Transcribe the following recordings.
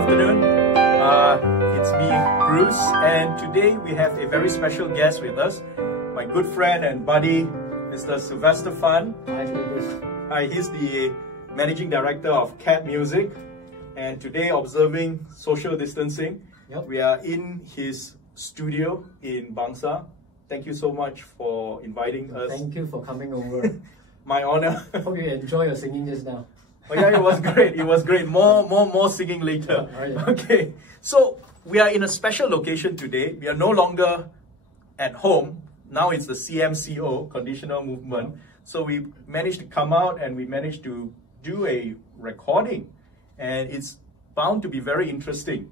afternoon. It's me, Bruce, and today we have a very special guest with us, my good friend and buddy, Mr. Sylvester Fan. Hi, Bruce. Hi, he's the Managing Director of CAD Music, and today, observing social distancing, we are in his studio in Bangsa. Thank you so much for inviting us. Thank you for coming over. My honor. Hope you enjoy your singing just now. Oh yeah, it was great. It was great. More singing later. Right. Okay, so we are in a special location today. We are no longer at home. Now it's the CMCO, conditional movement. So we managed to come out and we managed to do a recording, and it's bound to be very interesting.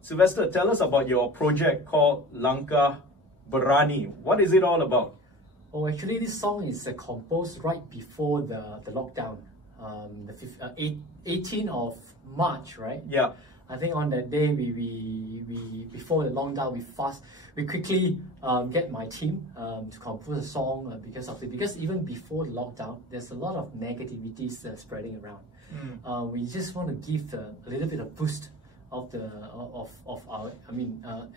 Sylvester, tell us about your project called Langkah Berani. What is it all about? Oh, actually, this song is composed right before the lockdown. The 18th of March, right? Yeah. I think on that day, we before the lockdown, we quickly get my team to compose a song because even before the lockdown, there's a lot of negativity spreading around. We just want to give a little bit of boost of our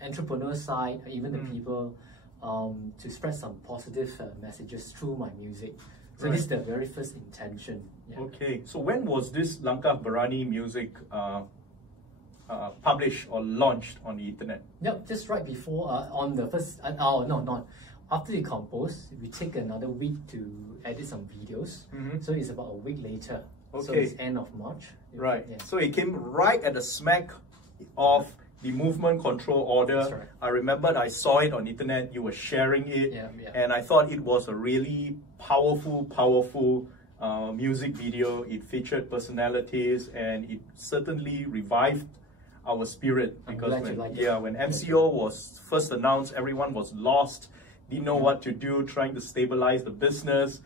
entrepreneur side, even the people, to spread some positive messages through my music. So this is the very first intention. Yeah. Okay, so when was this Langkah Berani music published or launched on the internet? Yep, just right before, on the first, not. After we compose, we take another week to edit some videos. So it's about a week later. Okay. So it's end of March. Right, yeah. So it came right at the smack of the movement control order. That's right. I remembered I saw it on internet, you were sharing it, Yeah. and I thought it was a really powerful music video. It featured personalities and it certainly revived our spirit, because when MCO was first announced, everyone was lost, didn't know what to do, trying to stabilize the business,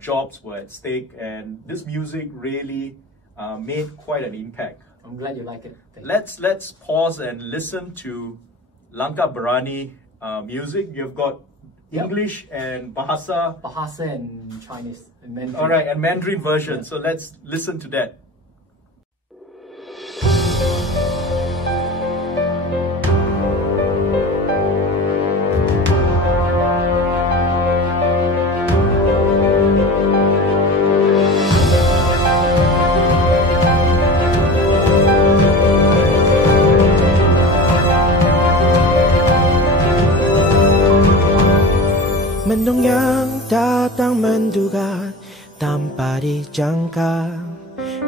jobs were at stake, and this music really made quite an impact. I'm glad you like it. Let's pause and listen to Langkah Berani music. You've got English and Bahasa and Chinese and Mandarin. All right, and Mandarin version. So let's listen to that. Mendung yang datang menduga tanpa dijangka,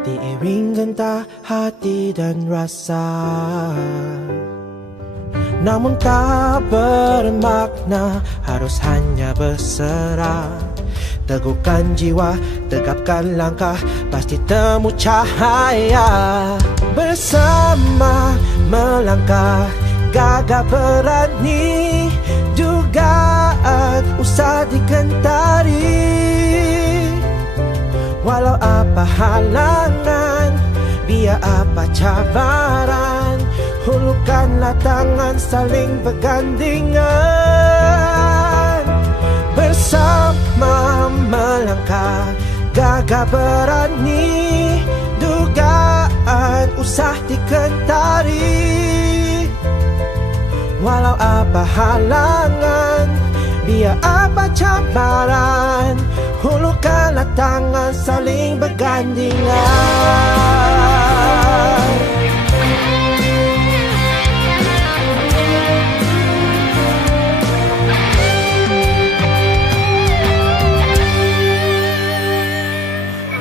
diiring genta hati dan rasa, namun tak bermakna harus hanya berserah. Teguhkan jiwa, tegapkan langkah, pasti temu cahaya. Bersama melangkah, gagah berani, dugaan usah dikentari. Walau apa halangan, biar apa cabaran, hulurkanlah tangan saling bergandingan. Bersama melangkah, gagah berani, dugaan usah dikentari. Walau apa halangan, biar apa cabaran, hulurkanlah tangan saling bergandingan.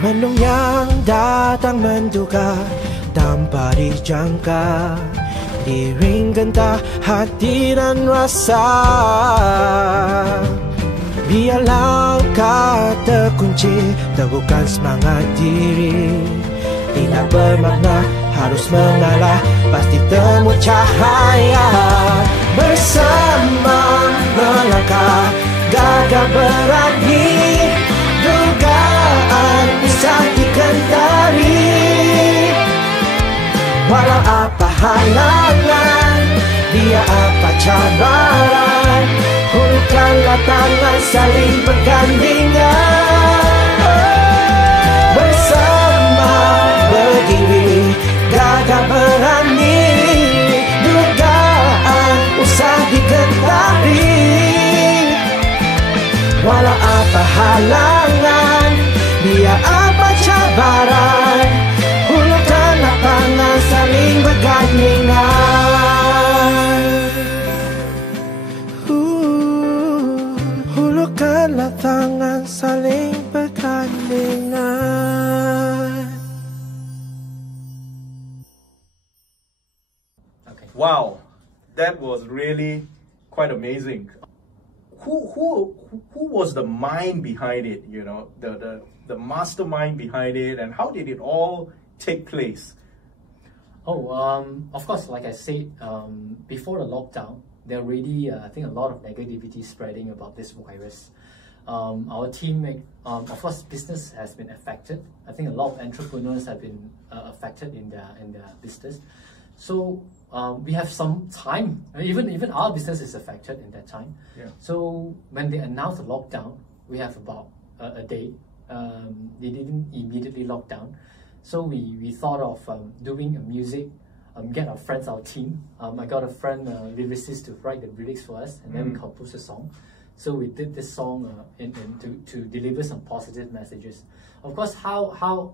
Mendung yang datang menduga tanpa dijangka, diiring genta hati dan rasa. Biar langkah terkunci, teguhkan semangat diri. Tidak bermakna harus mengalah, pasti temu cahaya. Bersama melangkah, gagah berani, dugaan bisa dikentari. Walau apa halangan, biar apa cabaran, hulurkanlah tangan saling bergandingan. Bersama berdiri, gagah berani, halangan, dia apa cabaran, hulurkanlah tangan saling bergandengan. Hulurkanlah tangan saling bergandengan. Wow, that was really quite amazing. Who was the mind behind it? You know, the mastermind behind it, and how did it all take place? Oh, of course, like I said, before the lockdown, there already I think a lot of negativity spreading about this virus. Our team, of course, business has been affected. I think a lot of entrepreneurs have been affected in their business. So we have some time. Even our business is affected in that time. Yeah. So when they announced the lockdown, we have about a day. They didn't immediately lock down. So we thought of doing a music, get our friends, our team. I got a friend, lyricist, to write the lyrics for us, and then we composed a song. So we did this song to deliver some positive messages. Of course, how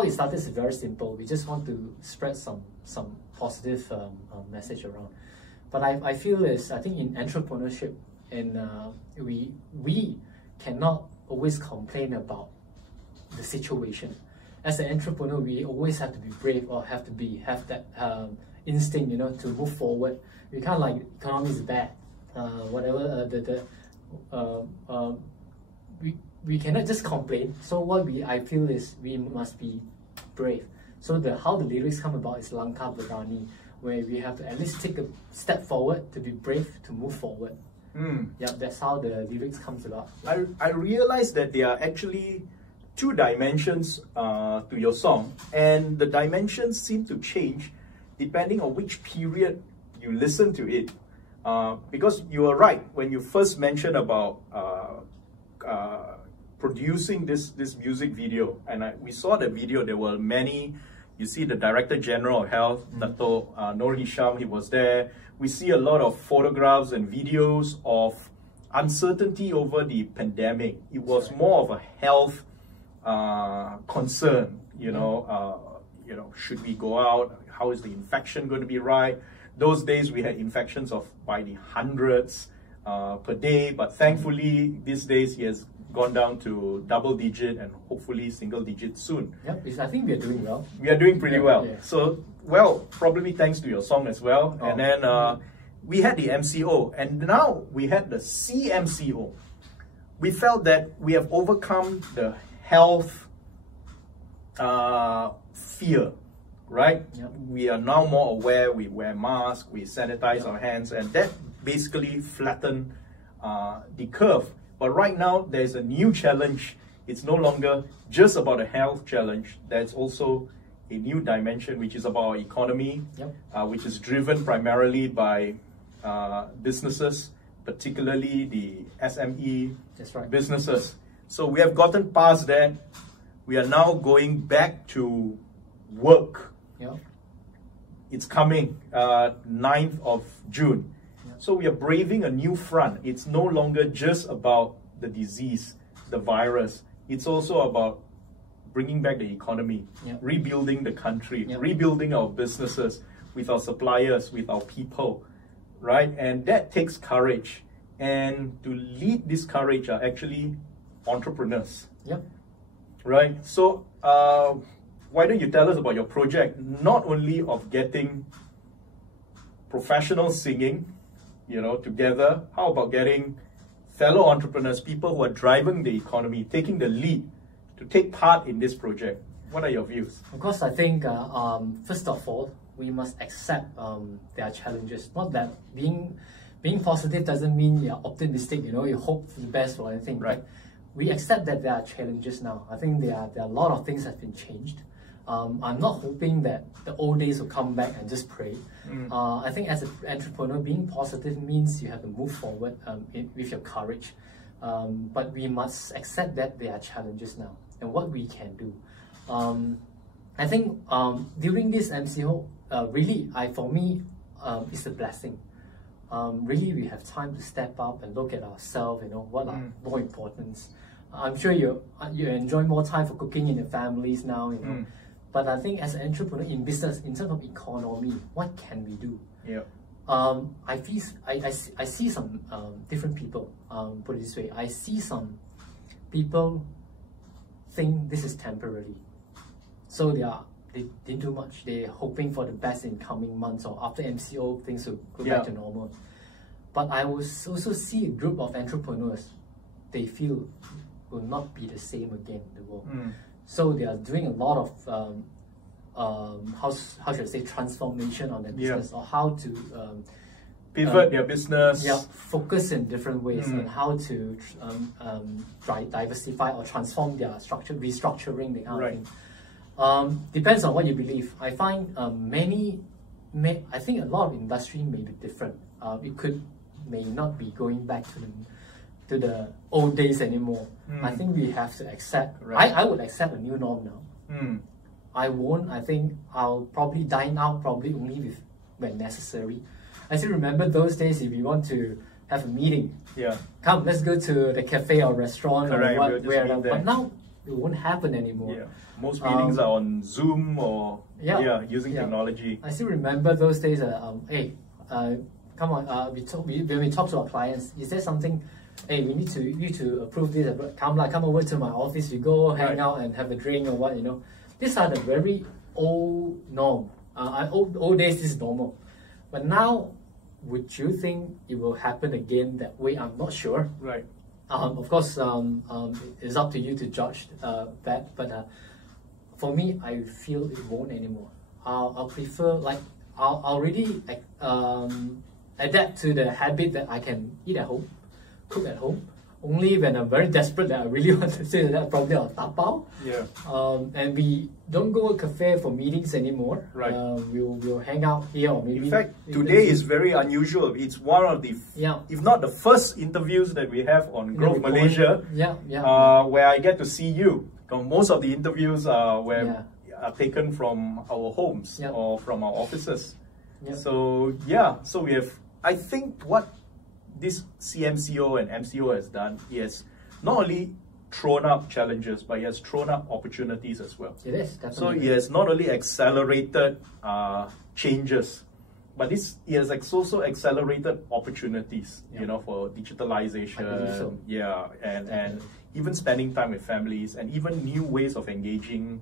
it started is very simple. We just want to spread some positive message around. But I feel I think in entrepreneurship, and we cannot always complain about the situation. As an entrepreneur, we always have to be brave, or have that instinct, you know, to move forward. We can't like economy is bad, whatever we cannot just complain. So what I feel is we must be brave. So how the lyrics come about is Langkah Berani, where we have to at least take a step forward, to be brave, to move forward. Yeah, that's how the lyrics comes about. I realized that there are actually two dimensions to your song, and the dimensions seem to change depending on which period you listen to it. Because you are right, when you first mentioned about producing this music video, and we saw the video, there were many. You see the Director General of Health, Dato Nur Hisham, he was there. We see a lot of photographs and videos of uncertainty over the pandemic. It was more of a health concern, you know, should we go out? How is the infection going to be right? Those days we had infections by the hundreds per day, but thankfully these days he has gone down to double digit and hopefully single digit soon. Yep, I think we are doing well. We are doing pretty well. Yeah. So, well, probably thanks to your song as well. And then we had the MCO, and now we had the CMCO. We felt that we have overcome the health fear, right? Yep. We are now more aware, we wear masks, we sanitize our hands, and that basically flattened the curve. But right now, there's a new challenge. It's no longer just about a health challenge. There's also a new dimension, which is about our economy, which is driven primarily by businesses, particularly the SME businesses. So we have gotten past that. We are now going back to work. Yep. It's coming 9th of June. So we are braving a new front. It's no longer just about the disease, the virus. It's also about bringing back the economy, rebuilding the country, rebuilding our businesses with our suppliers, with our people, right? And that takes courage. And to lead this courage are actually entrepreneurs, right? So why don't you tell us about your project, not only of getting professional singing, you know, together. How about getting fellow entrepreneurs, people who are driving the economy, taking the lead to take part in this project? What are your views? Of course, I think first of all, we must accept their challenges. Not that being positive doesn't mean you're optimistic, you know, you hope for the best or anything. Right. But we accept that there are challenges now. I think there are a lot of things that have been changed. I'm not hoping that the old days will come back and just pray. I think as an entrepreneur, being positive means you have to move forward with your courage. But we must accept that there are challenges now and what we can do. I think during this MCO, really, for me, it's a blessing. Really, we have time to step up and look at ourselves, you know, what are more important. I'm sure you enjoy more time for cooking in your families now, you know. But I think as an entrepreneur in business, in terms of economy, what can we do? Yeah. I see some different people, put it this way. I see some people think this is temporary. So they didn't do much. They're hoping for the best in coming months or after MCO, things will go back to normal. But I will also see a group of entrepreneurs, they feel will not be the same again in the world. So they are doing a lot of how should I say, transformation on their business, or how to pivot their business. Focus in different ways, and how to diversify or transform their structure, restructuring the kind of thing. Depends on what you believe. I find I think a lot of industry may be different. It may not be going back to the old days anymore. I think we have to accept. I would accept a new norm now. I won't. I think I'll probably dine out probably only when necessary. I still remember those days. If you want to have a meeting, come, let's go to the cafe or restaurant or wherever. But now it won't happen anymore. Most meetings are on Zoom or using technology. I still remember those days. Hey, come on. When we talk to our clients, is there something? Hey, we need you to approve this. Come over to my office. We go hang out and have a drink or what, you know. These are the very old norm. Old days, this is normal. But now, would you think it will happen again that way? I'm not sure. Of course, it's up to you to judge that. But for me, I feel it won't anymore. I'll prefer, like, I'll already adapt to the habit that I can eat at home, cook at home. Only when I'm very desperate that I really want to say that, probably I'll tapao. And we don't go to a cafe for meetings anymore. We'll hang out here, or maybe. In fact, today is very unusual. It's one of the, if not the first interviews that we have on Growth Malaysia. Where I get to see you. Most of the interviews are taken from our homes or from our offices. So so we have. I think what this CMCO and MCO has done, he has not only thrown up challenges, but he has thrown up opportunities as well. It is, definitely. So he has not only accelerated changes, but he has also accelerated opportunities, you know, for digitalization, and even spending time with families, and even new ways of engaging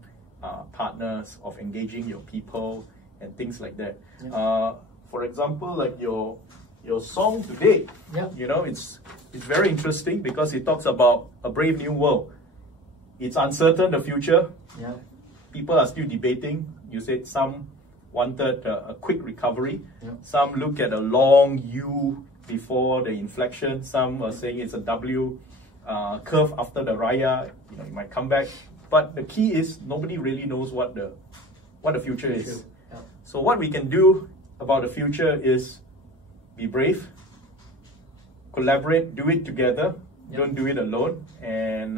partners, of engaging your people, and things like that. For example, like your song today, you know, it's very interesting because it talks about a brave new world. It's uncertain, the future. People are still debating. You said some wanted a quick recovery. Some look at a long U before the inflection. Some are saying it's a W curve after the Raya. You know, it might come back. But the key is nobody really knows what the future is. So what we can do about the future is be brave, collaborate, do it together, don't do it alone, and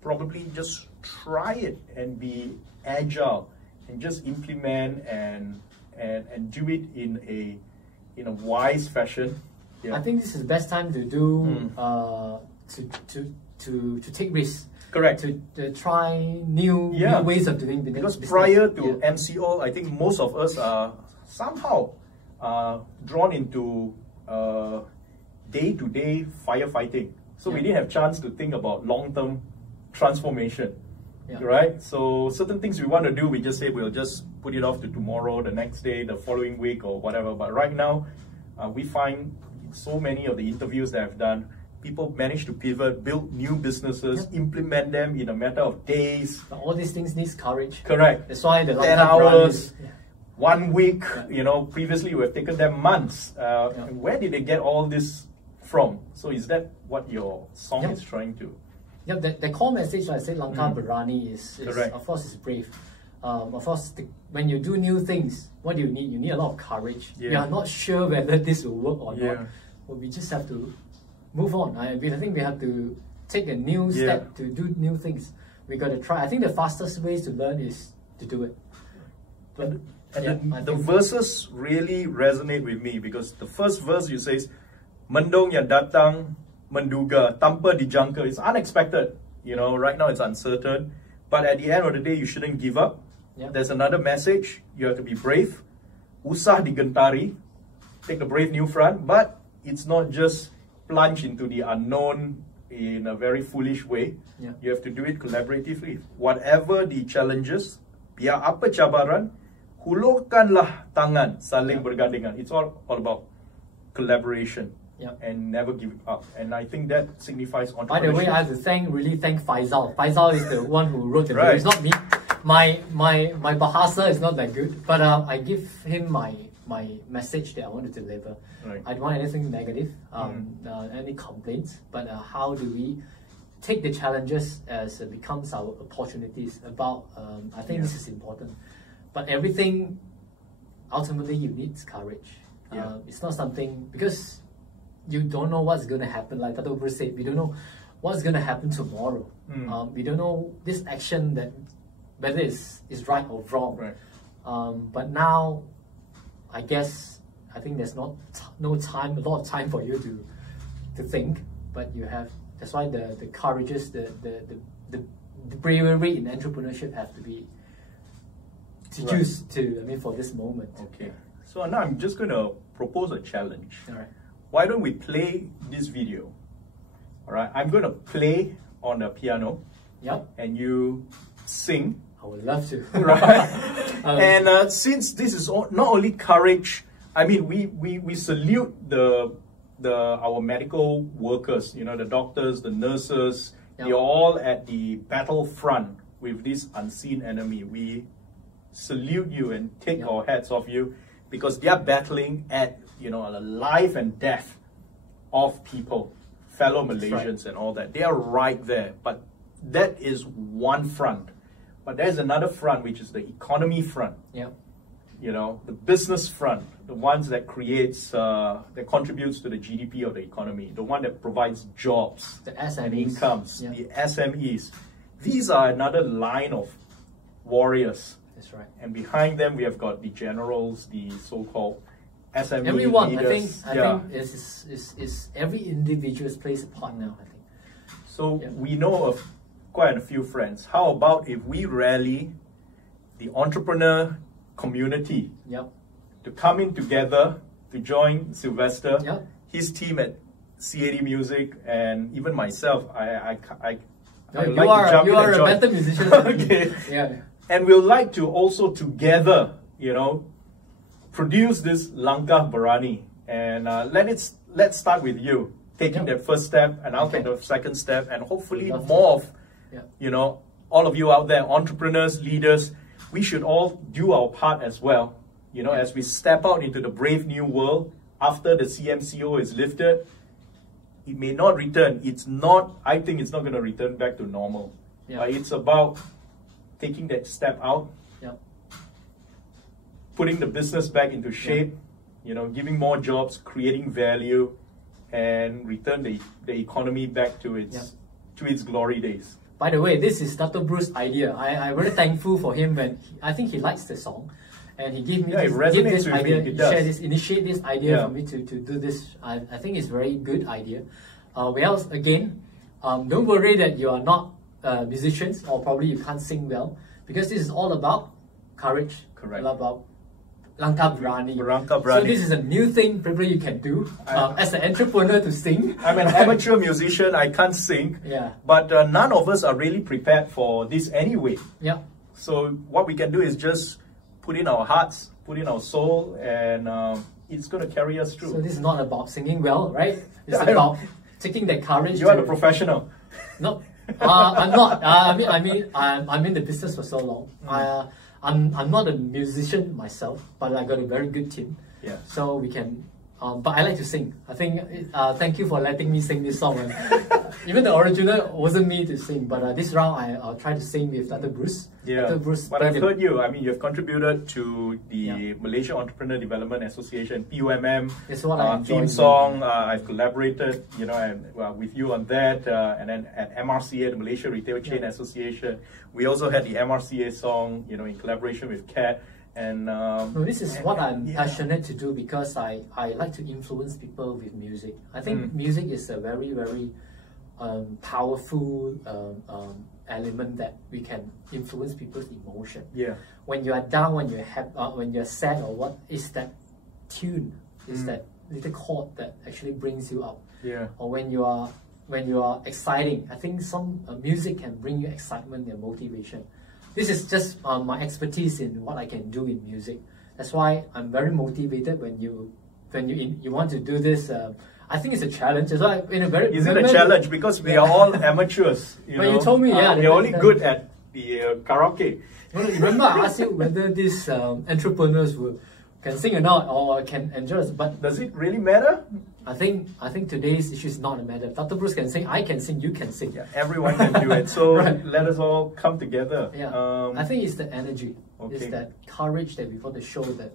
probably just try it and be agile and just implement and do it in a wise fashion. I think this is the best time to do to take risks. Correct. To try new ways of doing business. Because prior to MCO, I think most of us are somehow drawn into day-to-day firefighting. So we didn't have chance to think about long-term transformation, right? So certain things we want to do, we just say we'll just put it off to tomorrow, the next day, the following week, or whatever. But right now, we find so many of the interviews that I've done, people manage to pivot, build new businesses, implement them in a matter of days. But all these things need courage. Correct. That's why the 10 hours, 1 week, you know, previously we have taken them months. Where did they get all this from? So is that what your song is trying to? The core message, like I said, Langkah Berani is of course, is brave. Of course, when you do new things, what do you need? You need a lot of courage. We are not sure whether this will work or not. But we just have to move on. I think we have to take a new step to do new things. We got to try. I think the fastest way to learn is to do it. But the verses really resonate with me because the first verse you say, "Mendung yang datang menduga tanpa dijangka." It's unexpected. You know, right now it's uncertain, but at the end of the day, you shouldn't give up. Yep. There's another message. You have to be brave. Usah digentari. Take a brave new front, but it's not just plunge into the unknown in a very foolish way. Yeah. You have to do it collaboratively. Whatever the challenges, biar apa cabaran, hulurkanlah tangan, saling bergandengan. It's all about collaboration. Yeah. And never give up. And I think that signifies entrepreneurship. By the way, I have to really thank Faisal. Faisal is the one who wrote the Right. video. It's not me. My Bahasa is not that good, but I give him my message that I want to deliver. Right. I don't want anything negative, any complaints, but how do we take the challenges as it becomes our opportunities about, I think this is important. But everything, ultimately you need courage. It's not something, because you don't know what's going to happen, like Dr. Bruce said, we don't know what's going to happen tomorrow. We don't know this action that whether it's right or wrong. Right. But now, I think there's no time, a lot of time for you to think, but you have, that's why the courageous, the bravery in entrepreneurship have to be used to, for this moment. Okay. So now I'm just going to propose a challenge. All right. Why don't we play this video? All right. I'm going to play on the piano. Yep. And you sing. I would love to. Right. And since this is not only courage, I mean, we salute our medical workers. You know, the doctors, the nurses. Yep. You're all at the battlefront with this unseen enemy. We salute you and take our hats off you, because they are battling at, you know, the life and death of people, fellow Malaysians and all that. They are right there. But that is one front. But there's another front, which is the economy front. Yeah. You know, the business front, the ones that creates, that contributes to the GDP of the economy, the one that provides jobs, The SMEs. and incomes, the SMEs. These are another line of warriors. That's right. And behind them, we have got the generals, the so-called SME Everyone, leaders. I think is every individual plays a part now, I think. So we know of quite a few friends. How about if we rally the entrepreneur community to come in together to join Sylvester, his team at CAD Music, and even myself. I would like to jump in and join. You are a better musician than me. Okay. Yeah. And we'll like to also together, you know, produce this Langkah Berani. And let's start with you taking that first step, and I'll take the second step, and hopefully more of, you know, all of you out there, entrepreneurs, leaders, we should all do our part as well. You know, as we step out into the brave new world after the CMCO is lifted, it may not return. I think it's not going to return back to normal. But it's about taking that step out, putting the business back into shape, you know, giving more jobs, creating value, and return the economy back to its glory days. By the way, this is Dr. Bruce's idea. I'm very thankful for him when I think he likes the song, and he gave me this idea, initiate this idea for me to do this. I think it's a very good idea. Well, again, don't worry that you are not musicians, or probably you can't sing well, because this is all about courage. Correct. All about Langkah Berani. Langkah Berani. So this is a new thing probably you can do as an entrepreneur to sing. I'm an amateur musician, I can't sing. But none of us are really prepared for this anyway. So what we can do is just put in our hearts, put in our soul, and it's going to carry us through. So this is not about singing well, right? It's about taking that courage. You are the professional. No, I'm not. I'm in the business for so long. I'm not a musician myself, but I got a very good team. So we can. But I like to sing. I think. Thank you for letting me sing this song. Even the original wasn't me to sing, but this round I'll try to sing with Dr. Bruce. Dr. Bruce. But I've heard you. I mean, you've contributed to the Malaysia Entrepreneur Development Association (PUMM) theme song. I've collaborated, you know, with you on that, and then at MRCA, the Malaysia Retail Chain Association, we also had the MRCA song, you know, in collaboration with CAD. And this is what I'm passionate to do, because I like to influence people with music. I think music is a very, very powerful element that we can influence people's emotion. Yeah. When you are down, when you're when you're sad, or what is that tune? Is that little chord that actually brings you up? Yeah. Or when you are exciting, I think some music can bring you excitement and motivation. This is just my expertise in what I can do in music. That's why I'm very motivated when you want to do this. I think it's a challenge. That's why in a very is it a challenge because we are all amateurs? But you told me, yeah, we're only good at the karaoke. Well, remember, I asked you whether these entrepreneurs can sing or not, or can enjoy it. But does it really matter? I think today's issue is not a matter. Dr. Bruce can sing, I can sing, you can sing. Yeah, everyone can do it. So right. Let us all come together. Yeah, I think it's the energy. Okay. It's that courage that we want to show that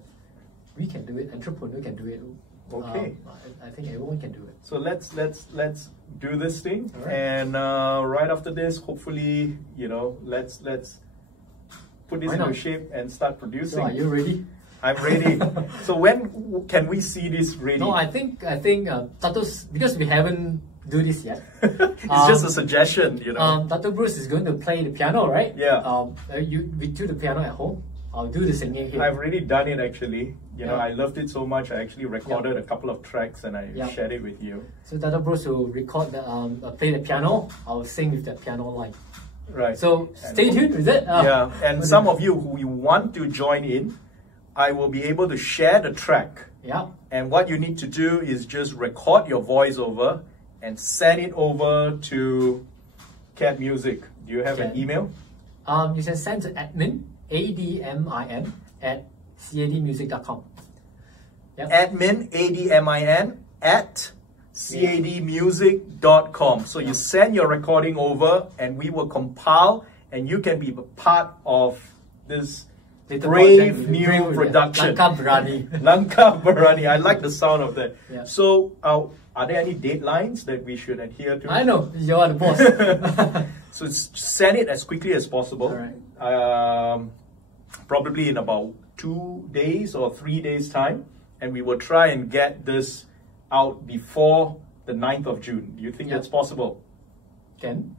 we can do it. Entrepreneur can do it. Okay. I think everyone can do it. So let's do this thing, right. And right after this, hopefully, let's put this into shape and start producing. So are you ready? I'm ready. So when can we see this ready? No, I think Tato's, because we haven't do this yet. It's just a suggestion, Dr. Bruce is going to play the piano, right? Yeah. We do the piano at home. I'll do the singing here. I've already done it actually. Yeah. I loved it so much. I actually recorded a couple of tracks and I shared it with you. So Dr. Bruce will record play the piano. I'll sing with the piano line. Right. So stay tuned with it. Yeah. And some of you who want to join in, I will be able to share the track. Yeah. And what you need to do is just record your voiceover and send it over to CAD Music. Do you have an email? You can send to admin, ADMIN, at cadmusic.com. Yep. Admin, ADMIN, at cadmusic.com. So you send your recording over and we will compile and you can be part of this brave new production. Langkah Berani. Langkah Berani. I like the sound of that. Yeah. So are there any deadlines that we should adhere to? I know, you are the boss. So send it as quickly as possible. All right. Probably in about 2 days or 3 days time. And we will try and get this out before the 9th of June. Do you think that's possible? Can,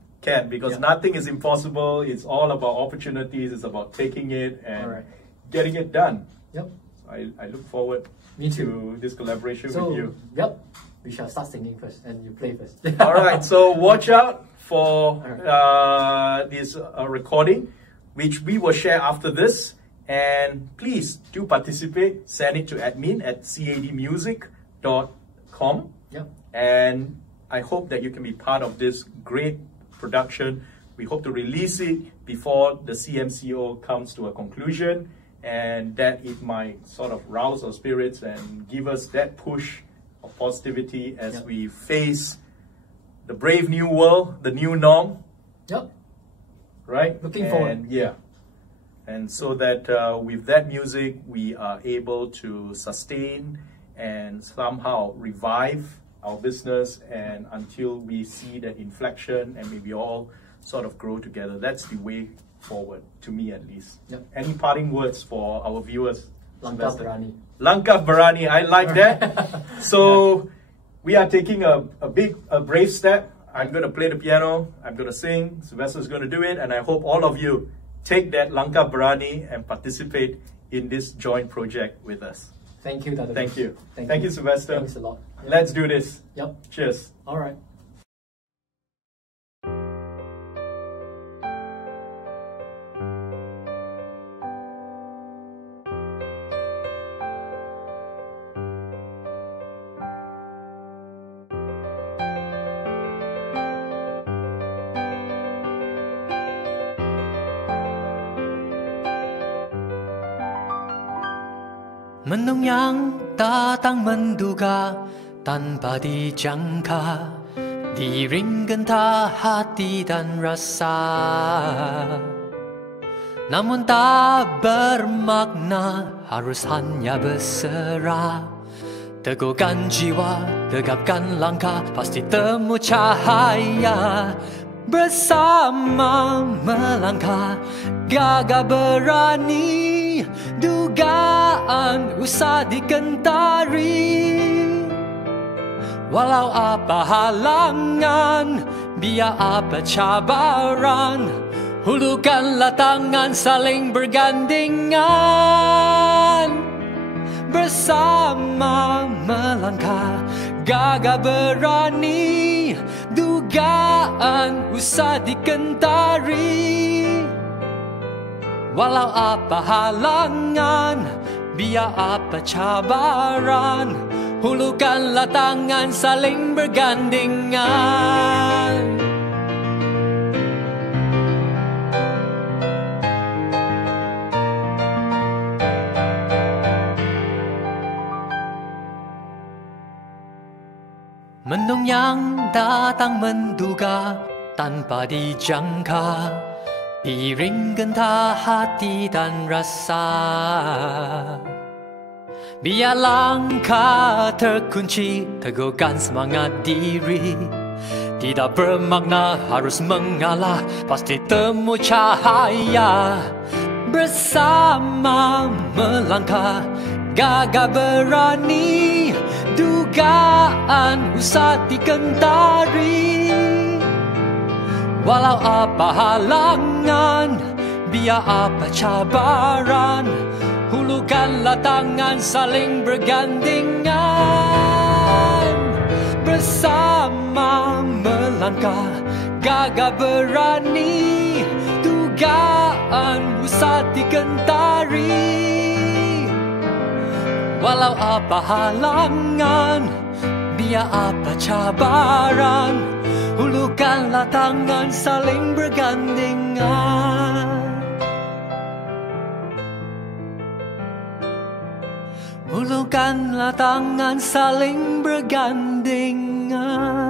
because nothing is impossible. It's all about opportunities. It's about taking it and getting it done. Yep. I look forward to this collaboration with you. Yep. We shall start singing first and you play first. All right. So watch out for this recording, which we will share after this. And please do participate. Send it to admin at cadmusic.com. Yep. And I hope that you can be part of this great production. We hope to release it before the CMCO comes to a conclusion, and that it might sort of rouse our spirits and give us that push of positivity as we face the brave new world, the new norm. Yep. Right? Looking forward. Yeah. And so that with that music, we are able to sustain and somehow revive our business, and until we see that inflection and maybe all sort of grow together. That's the way forward, to me at least. Yep. Any parting words for our viewers? Langkah Berani. Langkah Berani, I like that. So we are taking a brave step. I'm going to play the piano, I'm going to sing, Sylvester is going to do it, and I hope all of you take that Langkah Berani and participate in this joint project with us. Thank you, Dr. Thank you. Thank you, Sylvester. Thanks a lot. Yep. Let's do this. Yep. Cheers. All right. Mendung yang datang menduga tanpa dijangka, diiring genta hati dan rasa. Namun tak bermakna harus hanya berserah. Teguhkan jiwa, tegapkan langkah, pasti temu cahaya. Bersama melangkah, gagah berani, dugaan usah dikentari. Walau apa halangan, biar apa cabaran, hulurkanlah tangan saling bergandingan. Bersama melangkah gagah berani, dugaan usah dikentari. Walau apa halangan, biar apa cabaran, hulurkanlah tangan saling bergandingan. Mendung yang datang menduga tanpa dijangka, iring genta hati dan rasa. Biar langkah terkunci, teguhkan semangat diri. Tidak bermakna harus mengalah, pasti temu cahaya. Bersama melangkah gagah berani, dugaan usah dikentari. Walau apa halangan, biar apa cabaran, hulurkanlah tangan saling bergandingan. Bersama melangkah gagah berani, dugaan usah dikentari. Walau apa halangan, biar apa cabaran, hulurkanlah tangan saling bergandingan. Hulurkanlah tangan saling bergandingan.